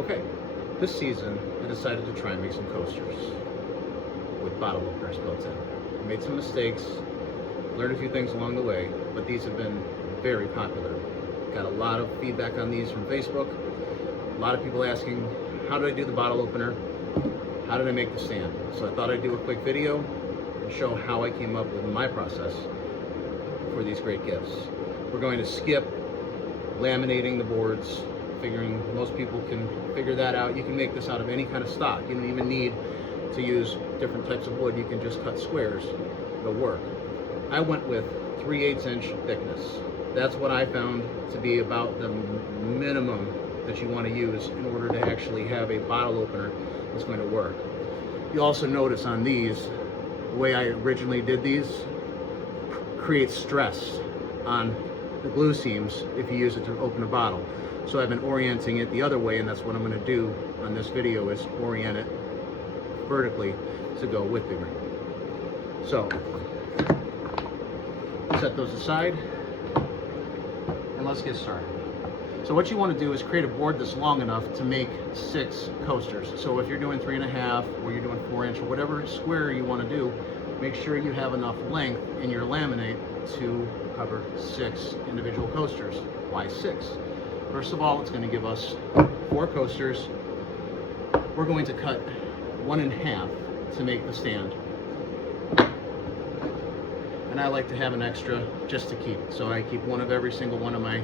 Okay, this season I decided to try and make some coasters with bottle openers built in. I made some mistakes, learned a few things along the way, but these have been very popular. Got a lot of feedback on these from Facebook. A lot of people asking, how did I do the bottle opener? How did I make the stand? So I thought I'd do a quick video and show how I came up with my process for these great gifts. We're going to skip laminating the boards, figuring most people can figure that out. You can make this out of any kind of stock. You don't even need to use different types of wood. You can just cut squares. It'll work. I went with 3/8 inch thickness. That's what I found to be about the minimum that you want to use in order to actually have a bottle opener that's going to work. You also notice on these, the way I originally did these creates stress on the glue seams if you use it to open a bottle. So I've been orienting it the other way, and that's what I'm going to do on this video, is orient it vertically to go with the ring. So set those aside and let's get started. So what you want to do is create a board that's long enough to make 6 coasters. So if you're doing 3.5 or you're doing 4 inch or whatever square you want to do, make sure you have enough length in your laminate to cover 6 individual coasters. Why 6? First of all, it's going to give us 4 coasters. We're going to cut 1 in half to make the stand. And I like to have an extra just to keep. So I keep one of every single one of my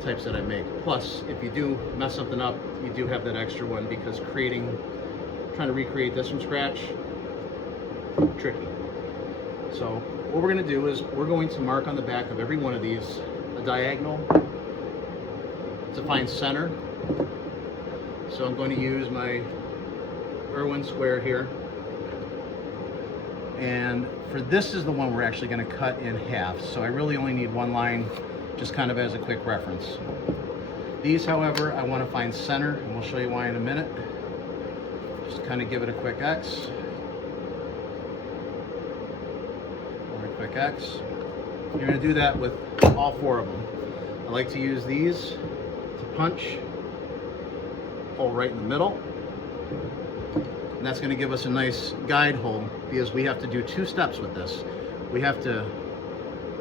types that I make. Plus, if you do mess something up, you do have that extra one, because trying to recreate this from scratch, tricky. So what we're going to do is we're going to mark on the back of every one of these a diagonal to find center. So I'm going to use my Irwin square here, and for this is the one we're actually going to cut in half. So I really only need one line, just kind of as a quick reference. These, however, I want to find center, and we'll show you why in a minute. Just kind of give it a quick X. Or a quick X. You're going to do that with all 4 of them. I like to use these to punch, hole right in the middle. And that's going to give us a nice guide hole, because we have to do 2 steps with this. We have to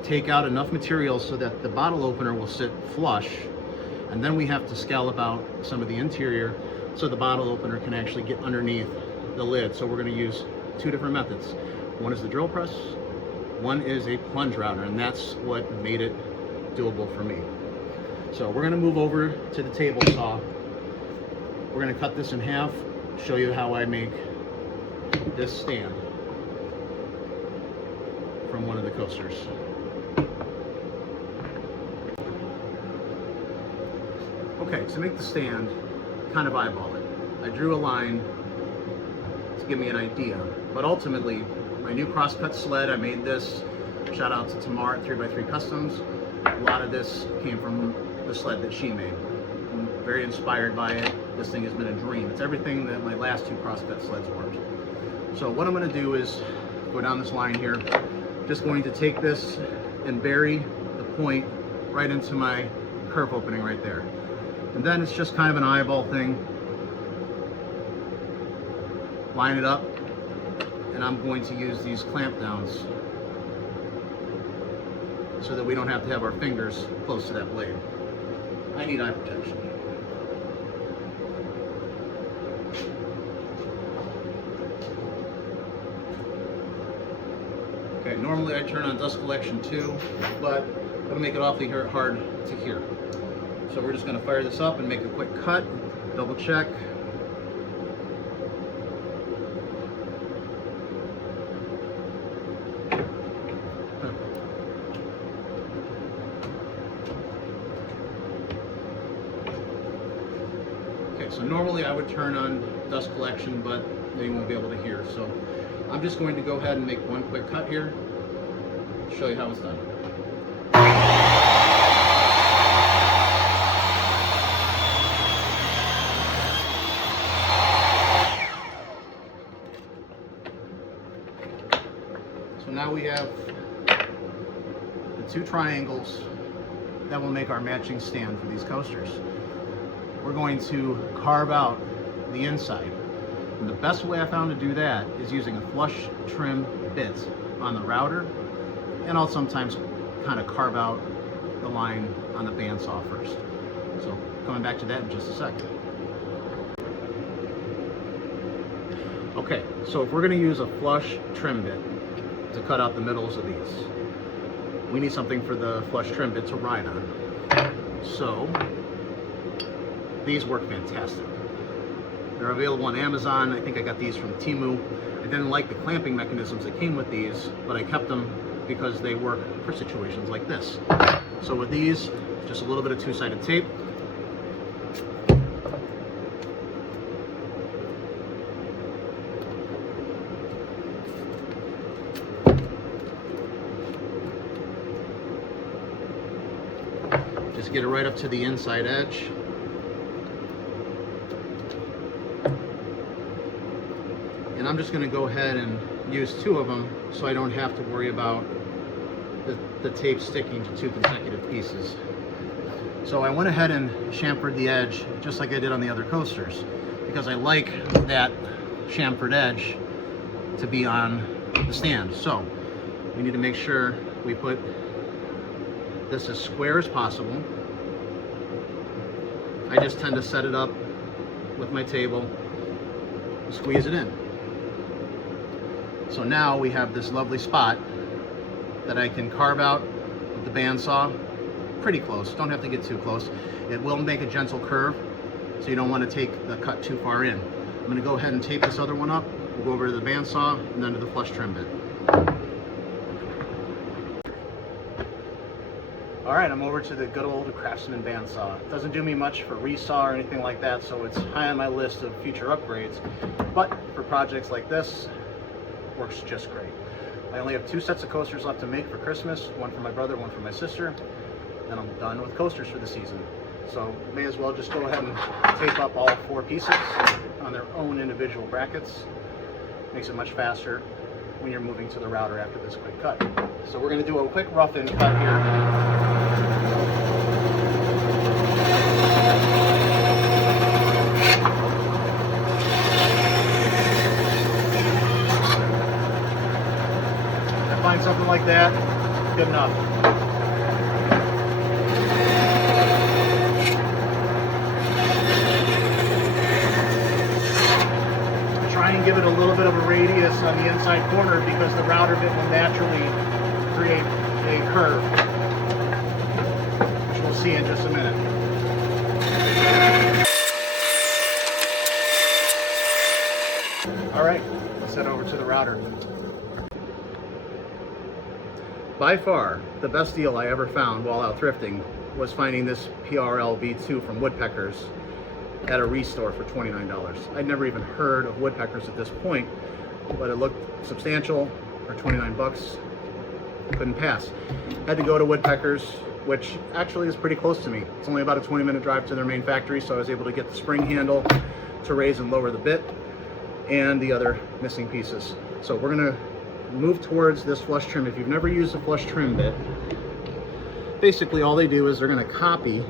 take out enough material so that the bottle opener will sit flush, and then we have to scallop out some of the interior so the bottle opener can actually get underneath the lid. So we're going to use 2 different methods. One is the drill press, one is a plunge router, and that's what made it doable for me. So we're going to move over to the table saw. We're going to cut this in half, show you how I make this stand from one of the coasters. Okay, to make the stand, kind of eyeball it. I drew a line to give me an idea, but ultimately, my new crosscut sled, I made this. Shout out to Tamar at 3x3 Customs. A lot of this came from the sled that she made. I'm very inspired by it. This thing has been a dream. It's everything that my last 2 crosscut sleds were. So what I'm going to do is go down this line here. Just going to take this and bury the point right into my curve opening right there. And then it's just kind of an eyeball thing. Line it up, and I'm going to use these clamp downs so that we don't have to have our fingers close to that blade. I need eye protection. Okay, normally I turn on dust collection too, but it'll make it awfully hard to hear. So we're just going to fire this up and make a quick cut, double check. Okay, so normally I would turn on dust collection, but then you won't be able to hear. So I'm just going to go ahead and make one quick cut here, show you how it's done. So now we have the 2 triangles that will make our matching stand for these coasters. We're we're going to carve out the inside. And the best way I found to do that is using a flush trim bit on the router, and I'll sometimes kind of carve out the line on the bandsaw first. So coming back to that in just a second. Okay, so if we're going to use a flush trim bit to cut out the middles of these, we need something for the flush trim bit to ride on. So these work fantastic. They're available on Amazon. I think I got these from Temu. I didn't like the clamping mechanisms that came with these, but I kept them because they work for situations like this. So with these, just a little bit of two-sided tape. Just get it right up to the inside edge. And I'm just going to go ahead and use 2 of them so I don't have to worry about the tape sticking to 2 consecutive pieces. So I went ahead and chamfered the edge just like I did on the other coasters, because I like that chamfered edge to be on the stand. So we need to make sure we put this as square as possible. I just tend to set it up with my table and squeeze it in. So now we have this lovely spot that I can carve out with the bandsaw pretty close. Don't have to get too close. It will make a gentle curve, so you don't want to take the cut too far in. I'm going to go ahead and tape this other one up. We'll go over to the bandsaw and then to the flush trim bit. All right, I'm over to the good old Craftsman bandsaw. It doesn't do me much for resaw or anything like that, so it's high on my list of future upgrades. But for projects like this, works just great. I only have 2 sets of coasters left to make for Christmas, one for my brother, one for my sister, and I'm done with coasters for the season. So may as well just go ahead and tape up all 4 pieces on their own individual brackets. Makes it much faster when you're moving to the router after this quick cut. So we're going to do a quick rough-in cut here. Find something like that, good enough. Try and give it a little bit of a radius on the inside corner because the router bit will naturally create a curve, which we'll see in just a minute. All right, let's head over to the router. By far, the best deal I ever found while out thrifting was finding this PRL V2 from Woodpeckers at a restore for $29. I'd never even heard of Woodpeckers at this point, but it looked substantial for 29 bucks. Couldn't pass. Had to go to Woodpeckers, which actually is pretty close to me. It's only about a 20-minute drive to their main factory, so I was able to get the spring handle to raise and lower the bit and the other missing pieces. So we're gonna move towards this flush trim. If you've never used a flush trim bit, basically all they do is they're going to copy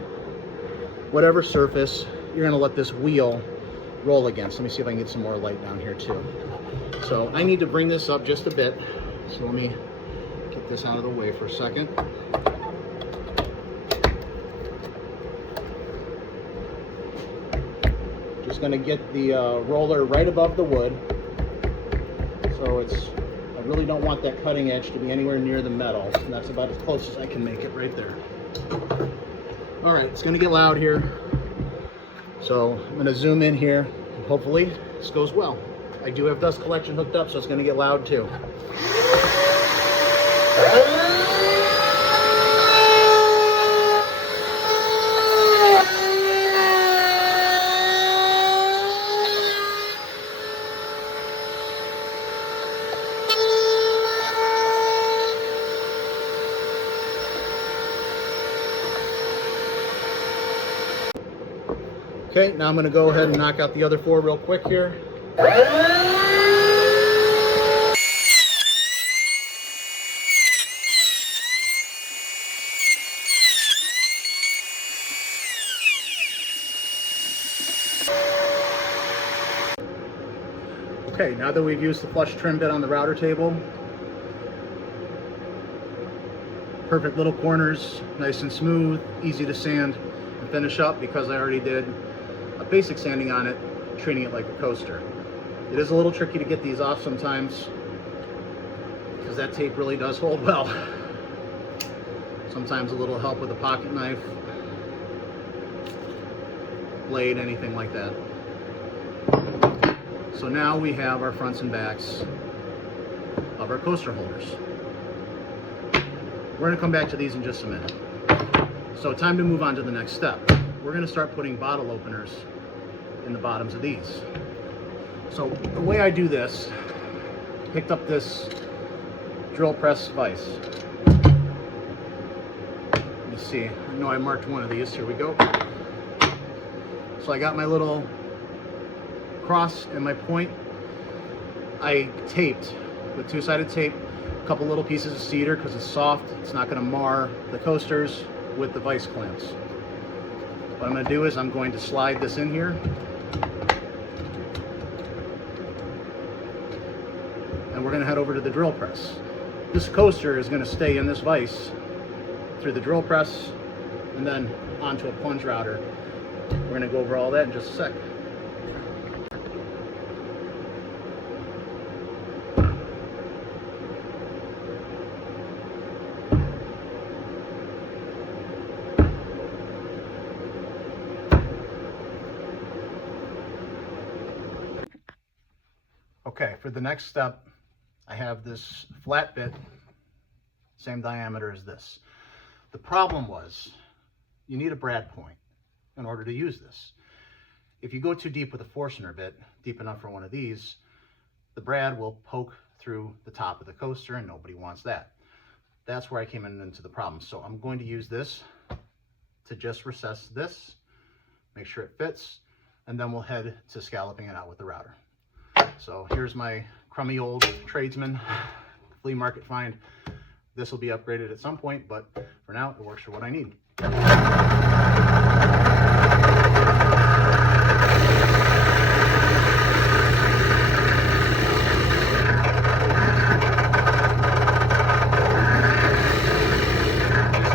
whatever surface you're going to let this wheel roll against. Let me see if I can get some more light down here too. So I need to bring this up just a bit. So let me get this out of the way for a second. Just going to get the roller right above the wood. So I really don't want that cutting edge to be anywhere near the metal. And that's about as close as I can make it right there. All right, it's gonna get loud here. So I'm gonna zoom in here. And hopefully this goes well. I do have dust collection hooked up, so it's gonna get loud too. Okay, now I'm going to go ahead and knock out the other 4 real quick here. Okay, now that we've used the flush trim bit on the router table, perfect little corners, nice and smooth, easy to sand and finish up because I already did a basic sanding on it, treating it like a coaster. It is a little tricky to get these off sometimes because that tape really does hold well. Sometimes a little help with a pocket knife, blade, anything like that. So now we have our fronts and backs of our coaster holders. We're going to come back to these in just a minute. So time to move on to the next step. We're going to start putting bottle openers in the bottoms of these. So the way I do this, picked up this drill press vise. Let me see, I know I marked one of these, here we go. So I got my little cross and my point. I taped with two-sided tape a couple little pieces of cedar because it's soft, it's not going to mar the coasters with the vise clamps. What I'm going to do is I'm going to slide this in here, and we're going to head over to the drill press. This coaster is going to stay in this vise through the drill press and then onto a plunge router. We're going to go over all that in just a sec. Okay, for the next step, I have this flat bit, same diameter as this. The problem was, you need a brad point in order to use this. If you go too deep with a Forstner bit, deep enough for one of these, the brad will poke through the top of the coaster and nobody wants that. That's where I came into the problem. So I'm going to use this to just recess this, make sure it fits, and then we'll head to scalloping it out with the router. So here's my crummy old tradesman flea market find. This will be upgraded at some point, but for now it works for what I need. Just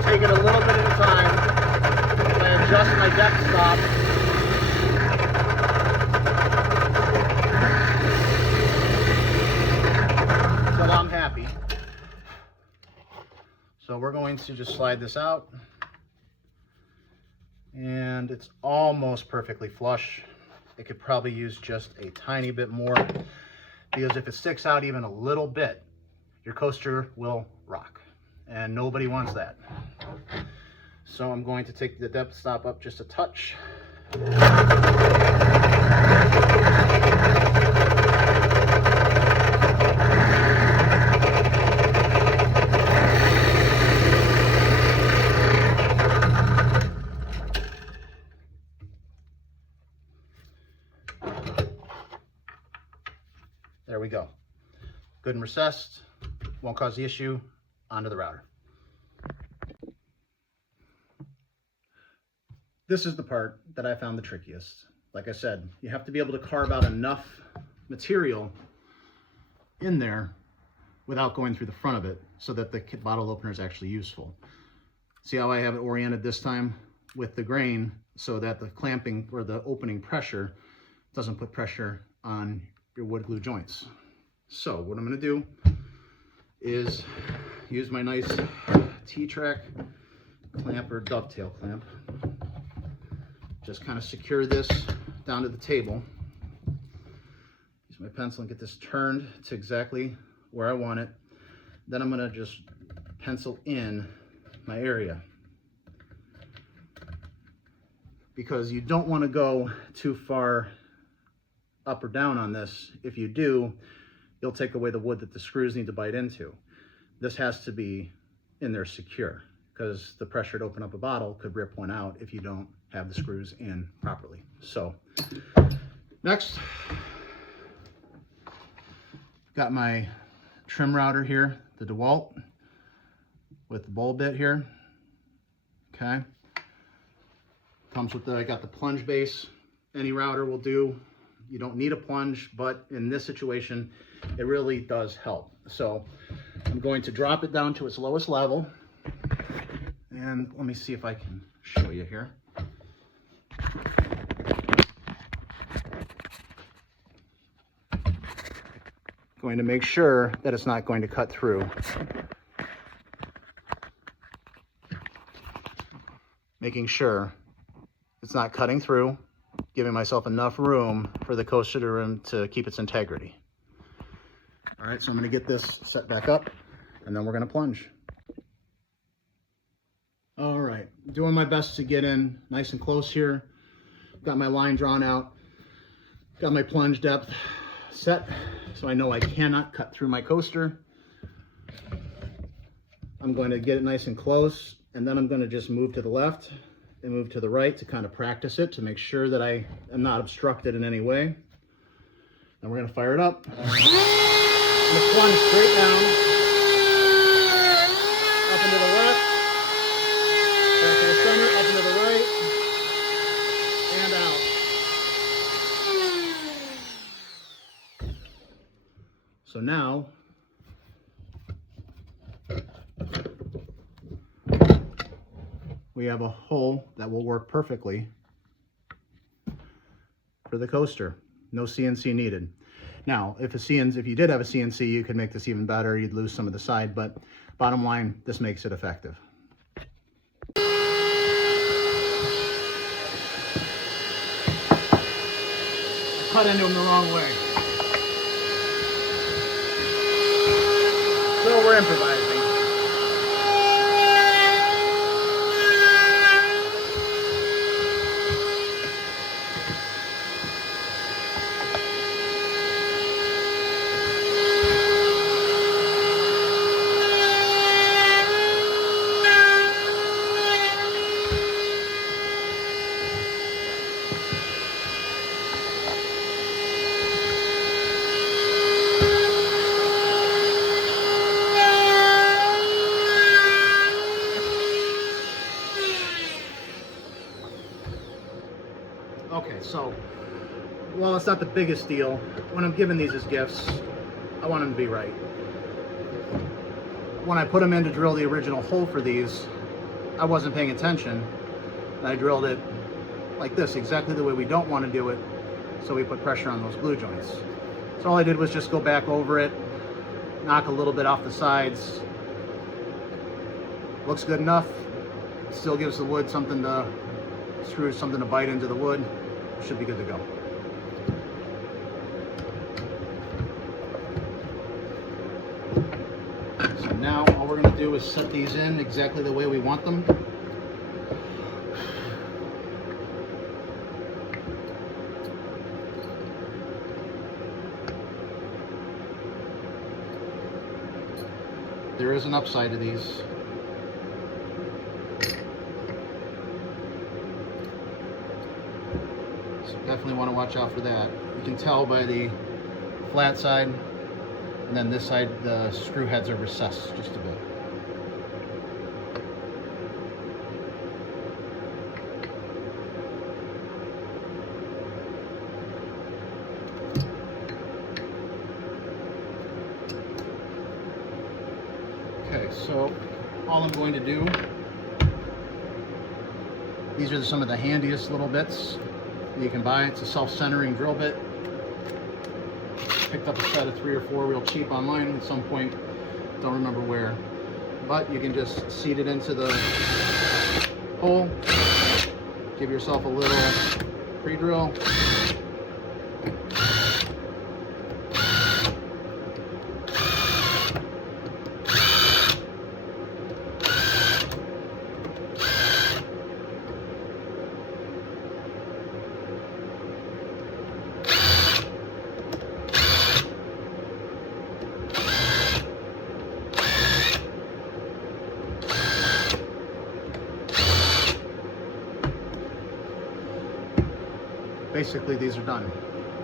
take it a little bit at a time. I adjust my deck stop. I'm happy. So we're going to just slide this out, and it's almost perfectly flush. It could probably use just a tiny bit more, because if it sticks out even a little bit, your coaster will rock, and nobody wants that. So I'm going to take the depth stop up just a touch. There we go. Good and recessed, won't cause the issue. Onto the router. This is the part that I found the trickiest. Like I said, you have to be able to carve out enough material in there without going through the front of it so that the bottle opener is actually useful. See how I have it oriented this time with the grain so that the clamping or the opening pressure doesn't put pressure on your wood glue joints. So what I'm going to do is use my nice T-track clamp or dovetail clamp. Just kind of secure this down to the table. Use my pencil and get this turned to exactly where I want it. Then I'm going to just pencil in my area, because you don't want to go too far up or down on this. If you do, you'll take away the wood that the screws need to bite into. This has to be in there secure, because the pressure to open up a bottle could rip one out if you don't have the screws in properly. So next, got my trim router here, the DeWalt with the bowl bit here. Okay, comes with the, I got the plunge base. Any router will do. You don't need a plunge, but in this situation, it really does help. So I'm going to drop it down to its lowest level. And let me see if I can show you here. Going to make sure that it's not going to cut through. Making sure it's not cutting through, giving myself enough room for the coaster to keep its integrity. All right, so I'm going to get this set back up, and then we're going to plunge. All right, doing my best to get in nice and close here. Got my line drawn out, got my plunge depth set, so I know I cannot cut through my coaster. I'm going to get it nice and close, and then I'm going to just move to the left and move to the right to kind of practice it, to make sure that I am not obstructed in any way. And we're going to fire it up. I'm going to plunge straight down, up into the left, back to the center, up into the right, and out. So now, we have a hole that will work perfectly for the coaster. No CNC needed. Now, if you did have a CNC, you could make this even better. You'd lose some of the side, but bottom line, this makes it effective. Cut into them the wrong way. So we're improvising. Okay, so, well, it's not the biggest deal. When I'm giving these as gifts, I want them to be right. When I put them in to drill the original hole for these, I wasn't paying attention. And I drilled it like this, exactly the way we don't want to do it, so we put pressure on those glue joints. So all I did was just go back over it, knock a little bit off the sides. Looks good enough. Still gives the wood something to bite into the wood. Should be good to go. So now all we're going to do is set these in exactly the way we want them. There is an upside to these. Definitely want to watch out for that. You can tell by the flat side, and then this side, the screw heads are recessed just a bit. Okay, so all I'm going to do, these are some of the handiest little bits you can buy. It's a self-centering drill bit. Picked up a set of 3 or 4 real cheap online at some point, don't remember where, but you can just seat it into the hole, give yourself a little pre-drill, basically these are done.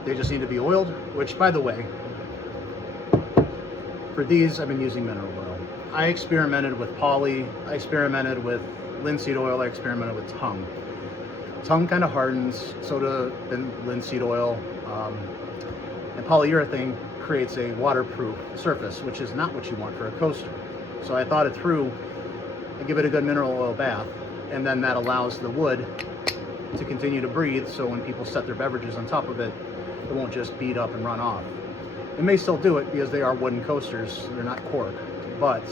They just need to be oiled, which, by the way, for these I've been using mineral oil. I experimented with poly, I experimented with linseed oil, I experimented with tongue. tongue kind of hardens, so do linseed oil, and polyurethane creates a waterproof surface, which is not what you want for a coaster. So I thought it through and give it a good mineral oil bath, and then that allows the wood to continue to breathe, so when people set their beverages on top of it, it won't just beat up and run off. It may still do it because they are wooden coasters, they're not cork, but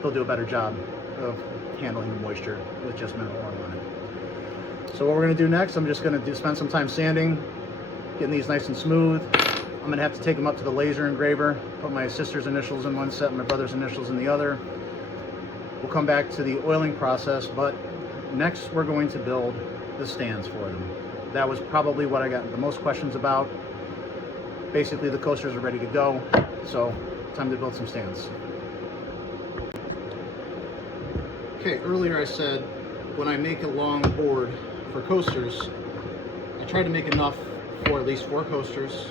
they'll do a better job of handling the moisture with just mineral oil on it. So what we're going to do next, I'm just going to spend some time sanding, getting these nice and smooth. I'm going to have to take them up to the laser engraver, put my sister's initials in one set, my brother's initials in the other. We'll come back to the oiling process, but next we're going to build the stands for them. That was probably what I got the most questions about. Basically, the coasters are ready to go, so time to build some stands. Okay, earlier I said when I make a long board for coasters, I try to make enough for at least 4 coasters,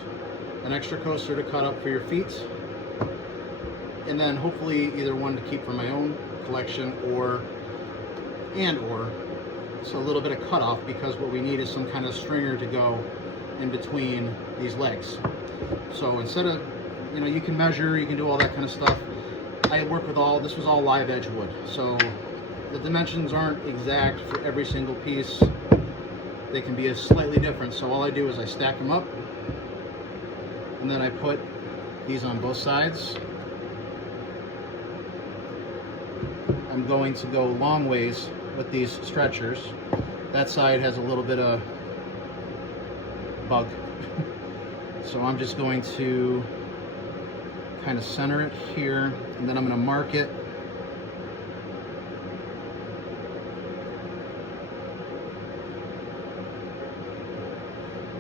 an extra coaster to cut up for your feet, and then hopefully either one to keep for my own collection or so a little bit of cutoff, because what we need is some kind of stringer to go in between these legs. So instead of, you can measure, you can do all that kind of stuff. I work with this was all live edge wood, so the dimensions aren't exact for every single piece. They can be slightly different. So all I do is I stack them up, and then I put these on both sides. I'm going to go long ways with these stretchers. That side has a little bit of bug. So I'm just going to kind of center it here, and then I'm going to mark it.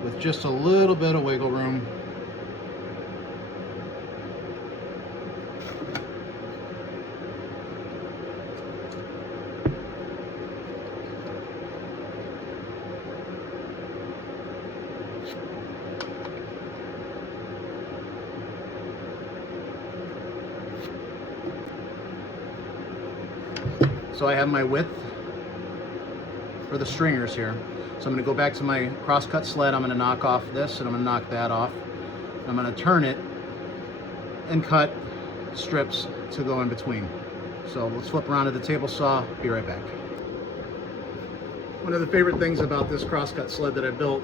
With just a little bit of wiggle room. So I have my width for the stringers here. So I'm going to go back to my cross-cut sled. I'm going to knock off this, and I'm going to knock that off. I'm going to turn it and cut strips to go in between. So let's flip around to the table saw. Be right back. One of the favorite things about this cross-cut sled that I built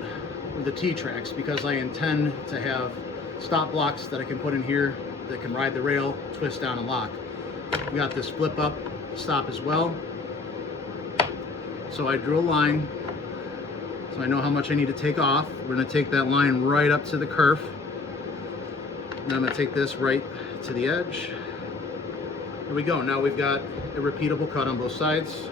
were the T-tracks, because I intend to have stop blocks that I can put in here that can ride the rail, twist down, and lock. We got this flip up stop as well. So I drew a line, so I know how much I need to take off. We're going to take that line right up to the kerf, and I'm going to take this right to the edge. There we go. Now we've got a repeatable cut on both sides.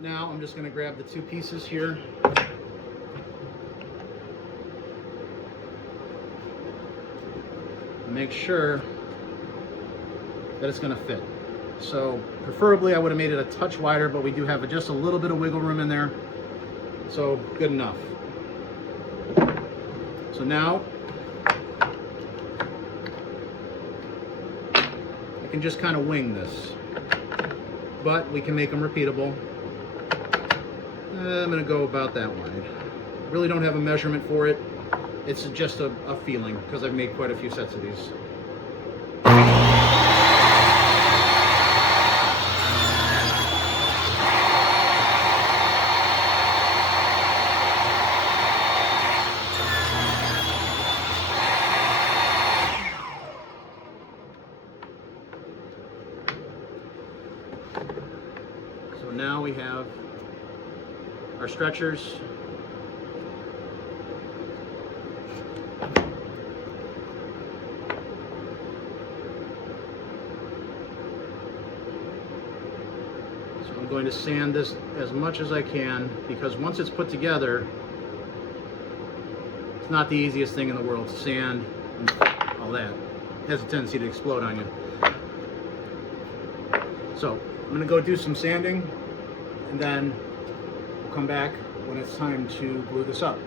Now I'm just going to grab the 2 pieces here. Make sure that it's going to fit. So preferably I would have made it a touch wider, but we do have just a little bit of wiggle room in there. So good enough. So now I can just kind of wing this, but we can make them repeatable. I'm going to go about that wide. Really don't have a measurement for it. It's just a feeling, because I've made quite a few sets of these. So now we have our stretchers. So I'm going to sand this as much as I can, because once it's put together, it's not the easiest thing in the world to sand and all that. has a tendency to explode on you. So I'm gonna go do some sanding, and then we'll come back when it's time to glue this up.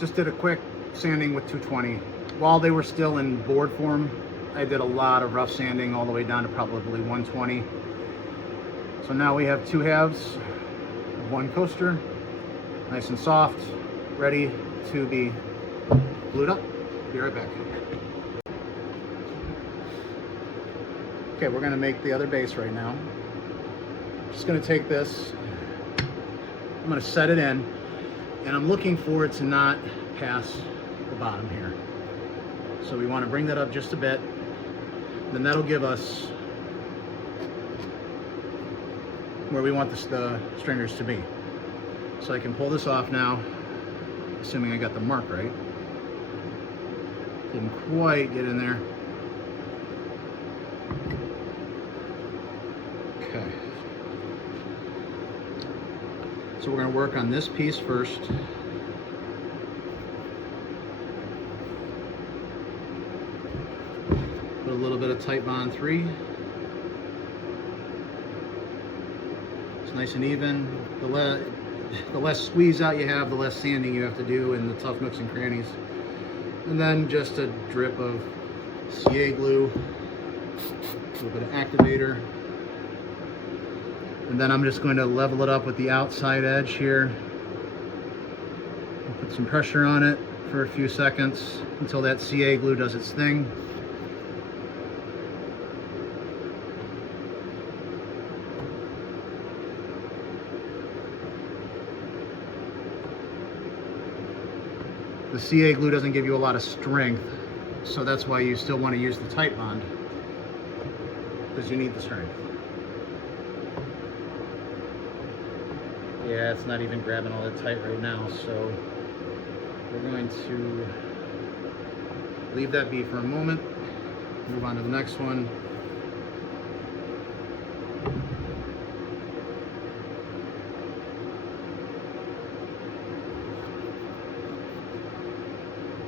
Just did a quick sanding with 220. While they were still in board form, I did a lot of rough sanding all the way down to probably 120. So now we have two halves of one coaster, nice and soft, ready to be glued up. Be right back. Okay, we're gonna make the other base right now. Just gonna take this, I'm gonna set it in, and I'm looking for it to not pass the bottom here. So we want to bring that up just a bit. Then that'll give us where we want the stringers to be. So I can pull this off now, assuming I got the mark right. Didn't quite get in there. Okay. So we're going to work on this piece first. Put a little bit of Tight Bond 3. It's nice and even. The less squeeze out you have, the less sanding you have to do in the tough nooks and crannies. And then just a drip of CA glue, a little bit of activator. And then I'm just going to level it up with the outside edge here. Put some pressure on it for a few seconds until that CA glue does its thing. The CA glue doesn't give you a lot of strength, so that's why you still want to use the Tight Bond, because you need the strength. Yeah, it's not even grabbing all that tight right now, so we're going to leave that be for a moment, move on to the next one.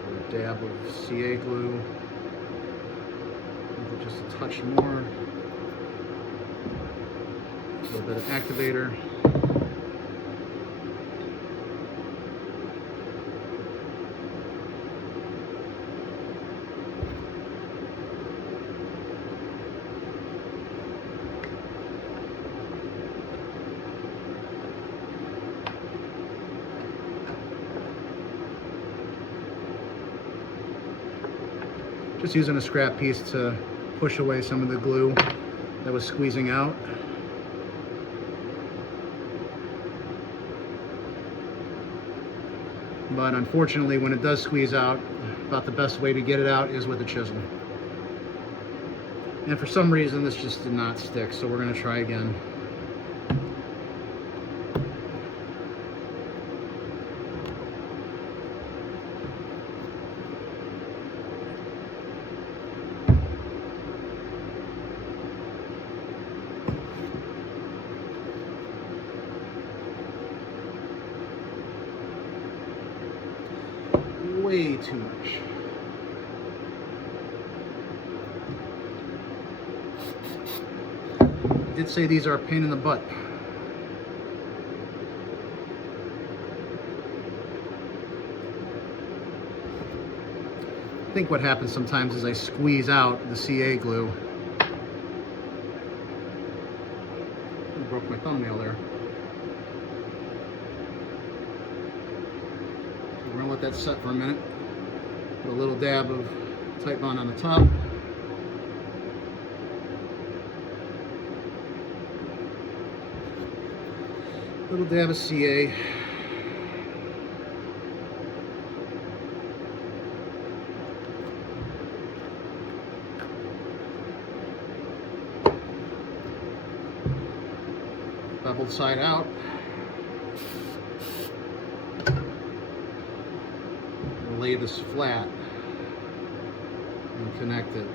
A dab of CA glue, maybe just a touch more, a little bit of activator. Just using a scrap piece to push away some of the glue that was squeezing out. But unfortunately, when it does squeeze out, about the best way to get it out is with a chisel. And for some reason, this just did not stick, so we're going to try again. Way too much. I did say these are a pain in the butt. I think what happens sometimes is I squeeze out the CA glue thumbnail there. So we're gonna let that set for a minute. Put a little dab of Type Bond on the top. Little dab of CA. Beveled side out. Lay this flat and connect it.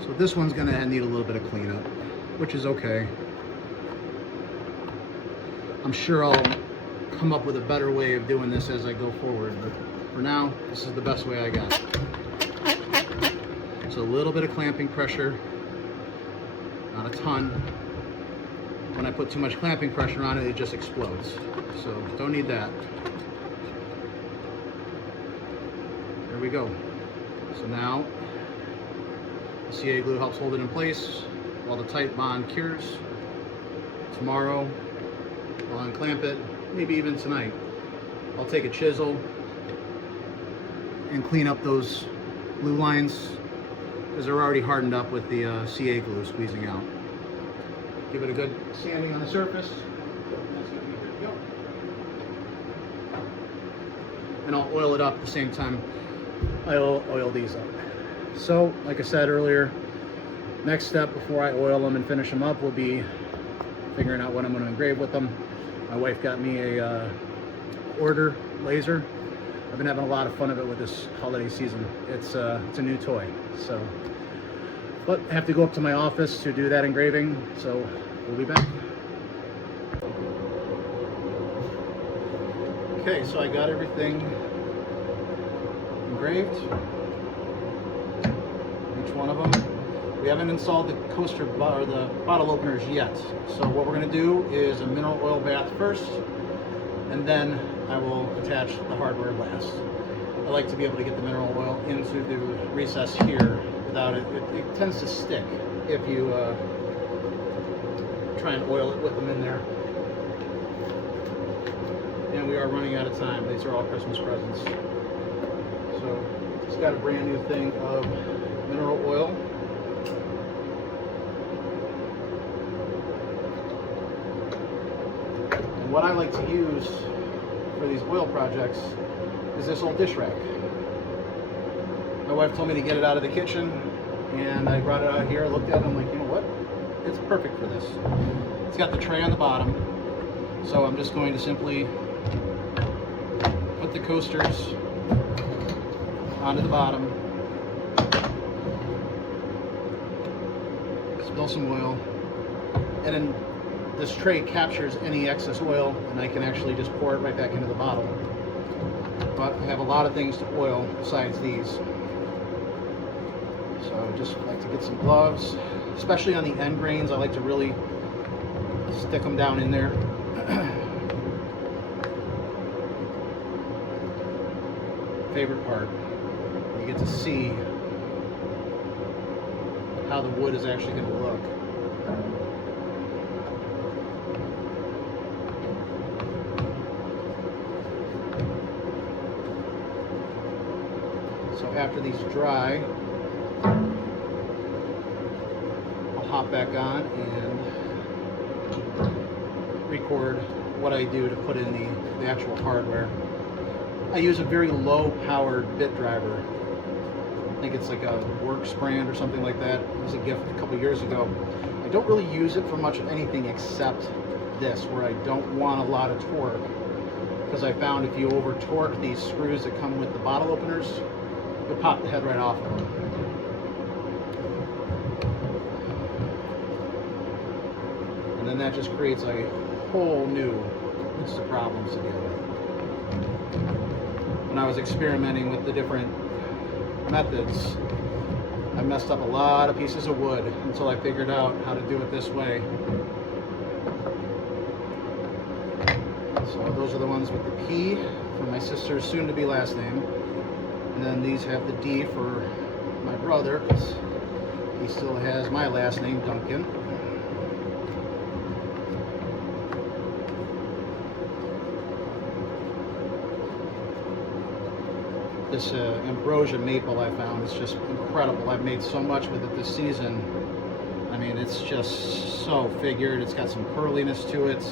So this one's gonna need a little bit of cleanup, which is okay. I'm sure I'll come up with a better way of doing this as I go forward, but for now, this is the best way I got. So a little bit of clamping pressure, not a ton. When I put too much clamping pressure on it, it just explodes. So don't need that. There we go. So now, the CA glue helps hold it in place while the Type Bond cures. Tomorrow, I'll unclamp it, maybe even tonight. I'll take a chisel and clean up those glue lines because they're already hardened up with the CA glue squeezing out. Give it a good sanding on the surface. That's gonna be good to go. And I'll oil it up at the same time I'll oil these up. So, like I said earlier, next step before I oil them and finish them up will be figuring out what I'm going to engrave with them. My wife got me a order laser. I've been having a lot of fun of it with this holiday season. It's a new toy, so. But I have to go up to my office to do that engraving, so we'll be back. Okay, so I got everything engraved. Each one of them. We haven't installed the coaster or the bottle openers yet. So what we're going to do is a mineral oil bath first, and then I will attach the hardware last. I like to be able to get the mineral oil into the recess here without it. It tends to stick if you try and oil it with them in there. And we are running out of time. These are all Christmas presents. So just got a brand new thing of mineral oil. And what I like to use for these oil projects is this old dish rack. My wife told me to get it out of the kitchen, and I brought it out here, looked at it, I'm like, you know what? It's perfect for this. It's got the tray on the bottom, so I'm just going to simply put the coasters onto the bottom, spill some oil, and then this tray captures any excess oil, and I can actually just pour it right back into the bottle. But I have a lot of things to oil besides these. So I just like to get some gloves, especially on the end grains. I like to really stick them down in there. Favorite part, you get to see how the wood is actually going to look. So after these dry, I'll hop back on and record what I do to put in the actual hardware. I use a very low powered bit driver. I think it's like a Works brand or something like that. It was a gift a couple years ago. I don't really use it for much of anything except this, where I don't want a lot of torque, because I found if you over torque these screws that come with the bottle openers, you'll pop the head right off of them. And then that just creates a whole new list of problems to deal with. When I was experimenting with the different methods, I messed up a lot of pieces of wood until I figured out how to do it this way. So those are the ones with the P for my sister's soon-to-be last name. And then these have the D for my brother, because he still has my last name, Duncan. This ambrosia maple I found is just incredible. I've made so much with it this season. I mean, it's just so figured. It's got some curliness to it.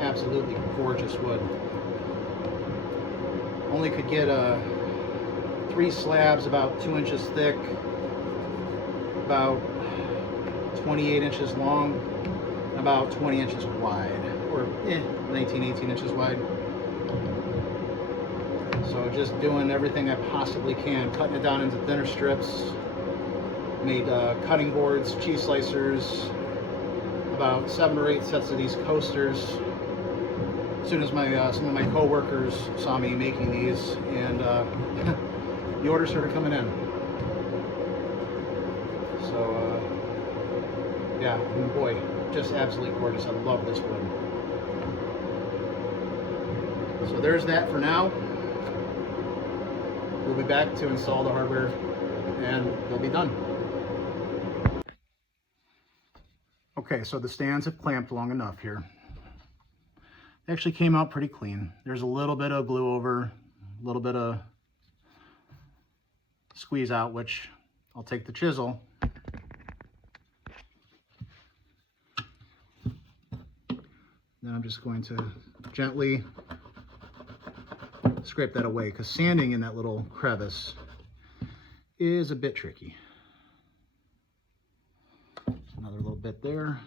Absolutely gorgeous wood. Only could get 3 slabs about 2 inches thick, about 28 inches long, about 20 inches wide, or 19, 18 inches wide. So just doing everything I possibly can, cutting it down into thinner strips. Made cutting boards, cheese slicers, about 7 or 8 sets of these coasters. As soon as some of my co-workers saw me making these, and the orders started coming in. So yeah, and boy, just absolutely gorgeous. I love this wood. So there's that for now. We'll be back to install the hardware and they'll be done. Okay, so the stands have clamped long enough here. They actually came out pretty clean. There's a little bit of glue over, a little bit of squeeze out, which I'll take the chisel. Then I'm just going to gently scrape that away, because sanding in that little crevice is a bit tricky. Another little bit there.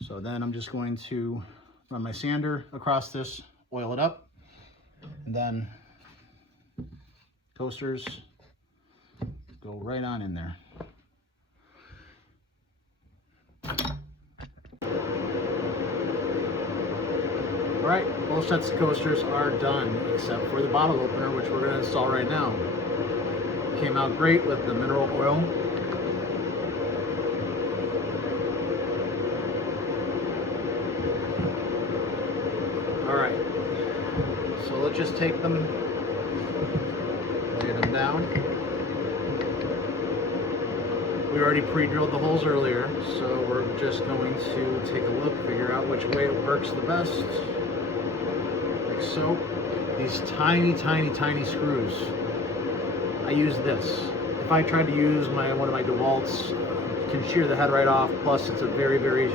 So then I'm just going to run my sander across this, oil it up, and then coasters go right on in there. All right, both sets of coasters are done, except for the bottle opener, which we're going to install right now. Came out great with the mineral oil. All right, so let's just take them, lay them down. We already pre-drilled the holes earlier, so we're just going to take a look, figure out which way it works the best. Like so. These tiny, tiny, tiny screws. I use this. If I tried to use one of my DeWalt's, can shear the head right off, plus it's a very, very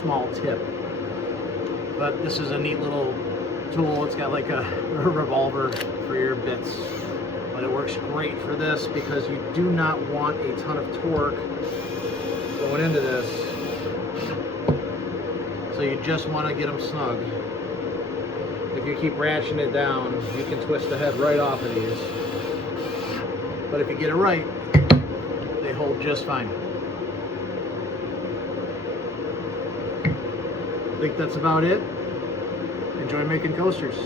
small tip. But this is a neat little tool. It's got like a revolver for your bits. But it works great for this because you do not want a ton of torque going into this. So you just want to get them snug. If you keep ratcheting it down, you can twist the head right off of these. But if you get it right, they hold just fine. I think that's about it. Enjoy making coasters.